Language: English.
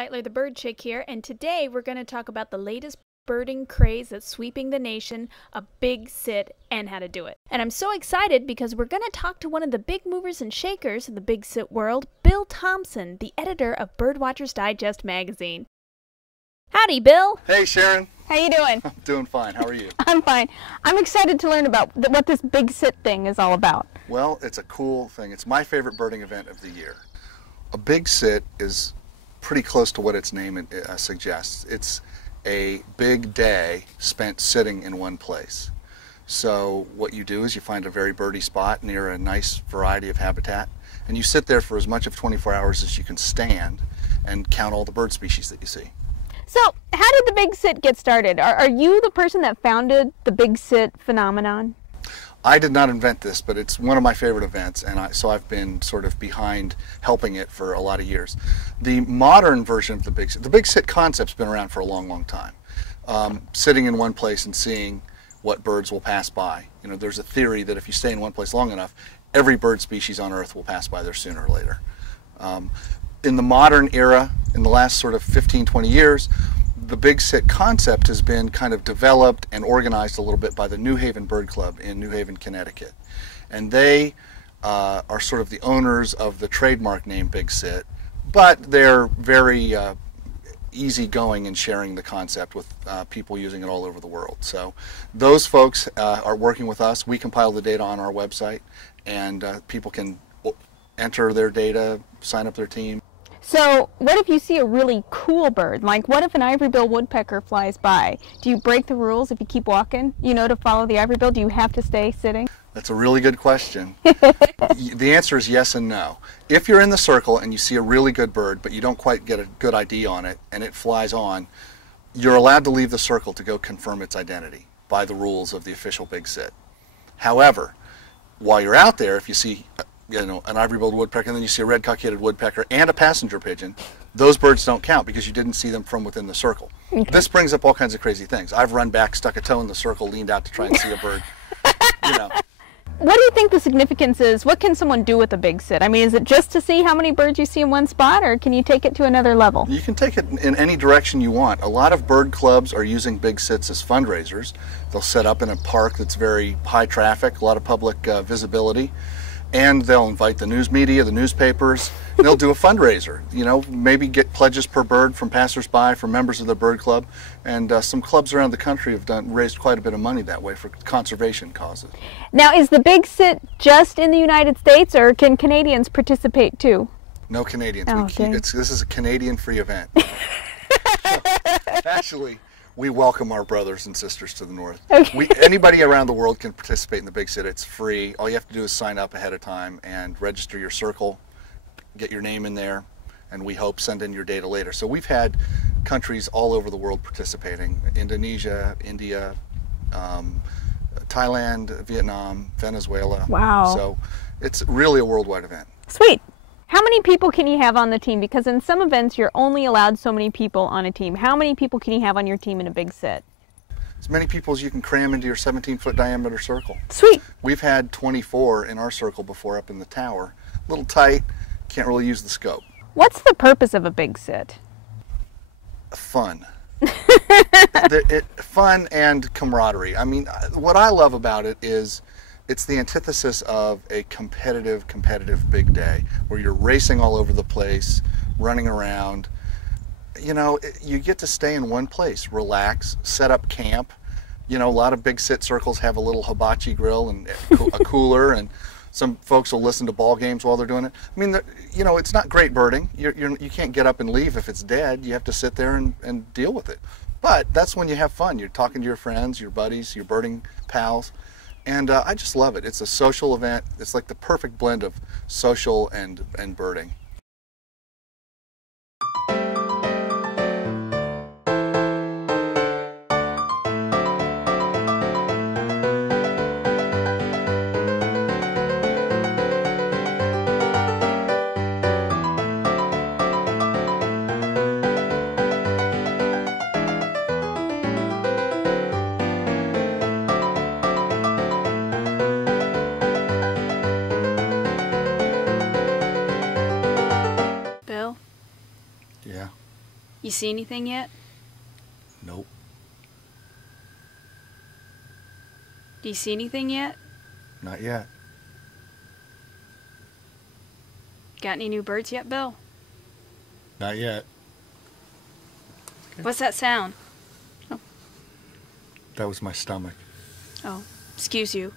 Stiteler, the Birdchick here, and today we're going to talk about the latest birding craze that's sweeping the nation, a big sit, and how to do it. And I'm so excited because we're going to talk to one of the big movers and shakers in the big sit world, Bill Thompson, the editor of Birdwatcher's Digest magazine. Howdy, Bill. Hey, Sharon. How you doing? I'm doing fine. How are you? I'm fine. I'm excited to learn about what this big sit thing is all about. Well, it's a cool thing. It's my favorite birding event of the year. A big sit is pretty close to what its name suggests. It's a big day spent sitting in one place. So what you do is you find a very birdie spot near a nice variety of habitat, and you sit there for as much of 24 hours as you can stand and count all the bird species that you see. So how did the big sit get started? Are you the person that founded the big sit phenomenon? I did not invent this, but it's one of my favorite events, and so I've been sort of behind helping it for a lot of years. The modern version of the big sit concept's been around for a long, long time. Sitting in one place and seeing what birds will pass by. You know, there's a theory that if you stay in one place long enough, every bird species on Earth will pass by there sooner or later. In the modern era, in the last sort of 15, 20 years, the big sit concept has been kind of developed and organized a little bit by the New Haven Bird Club in New Haven, Connecticut. And they are sort of the owners of the trademark name Big Sit, but they're very easygoing in sharing the concept with people using it all over the world. So those folks are working with us. We compile the data on our website, and people can enter their data, sign up their team. So what if you see a really cool bird? Like what if an ivory-billed woodpecker flies by? Do you break the rules if you keep walking, you know, to follow the ivory-bill? Do you have to stay sitting? That's a really good question. The answer is yes and no. If you're in the circle and you see a really good bird, but you don't quite get a good ID on it, and it flies on, you're allowed to leave the circle to go confirm its identity by the rules of the official big sit. However, while you're out there, if you see an ivory-billed woodpecker, and then you see a red cockaded woodpecker and a passenger pigeon, those birds don't count because you didn't see them from within the circle. Okay. This brings up all kinds of crazy things. I've run back, stuck a toe in the circle, leaned out to try and see a bird. You know. What do you think the significance is? What can someone do with a big sit? I mean, is it just to see how many birds you see in one spot, or can you take it to another level? You can take it in any direction you want. A lot of bird clubs are using big sits as fundraisers. They'll set up in a park that's very high traffic, a lot of public visibility, and they'll invite the news media, the newspapers, and they'll do a fundraiser. You know, maybe get pledges per bird from passersby, from members of the bird club, and some clubs around the country have raised quite a bit of money that way for conservation causes. Now, is the big sit just in the United States, or can Canadians participate too? No Canadians. Oh, okay. This is a Canadian-free event. Actually, we welcome our brothers and sisters to the north. Okay. Anybody around the world can participate in the big sit. It's free. All you have to do is sign up ahead of time and register your circle, get your name in there, and we hope send in your data later. So we've had countries all over the world participating: Indonesia, India, Thailand, Vietnam, Venezuela. Wow. So it's really a worldwide event. Sweet. How many people can you have on the team? Because in some events you're only allowed so many people on a team. How many people can you have on your team in a big sit? As many people as you can cram into your 17-foot diameter circle. Sweet. We've had 24 in our circle before up in the tower. A little tight, can't really use the scope. What's the purpose of a big sit? Fun. Fun and camaraderie. I mean, what I love about it is it's the antithesis of a competitive big day where you're racing all over the place, running around. You know, you get to stay in one place, relax, set up camp. You know, a lot of big sit circles have a little hibachi grill and a cooler, and some folks will listen to ball games while they're doing it. I mean, you know, it's not great birding. You can't get up and leave if it's dead. You have to sit there and deal with it. But that's when you have fun. You're talking to your friends, your buddies, your birding pals. And I just love it. It's a social event. It's like the perfect blend of social and birding. Bill? Yeah. You see anything yet? Nope. Do you see anything yet? Not yet. Got any new birds yet, Bill? Not yet. What's that sound? That was my stomach. Oh, excuse you.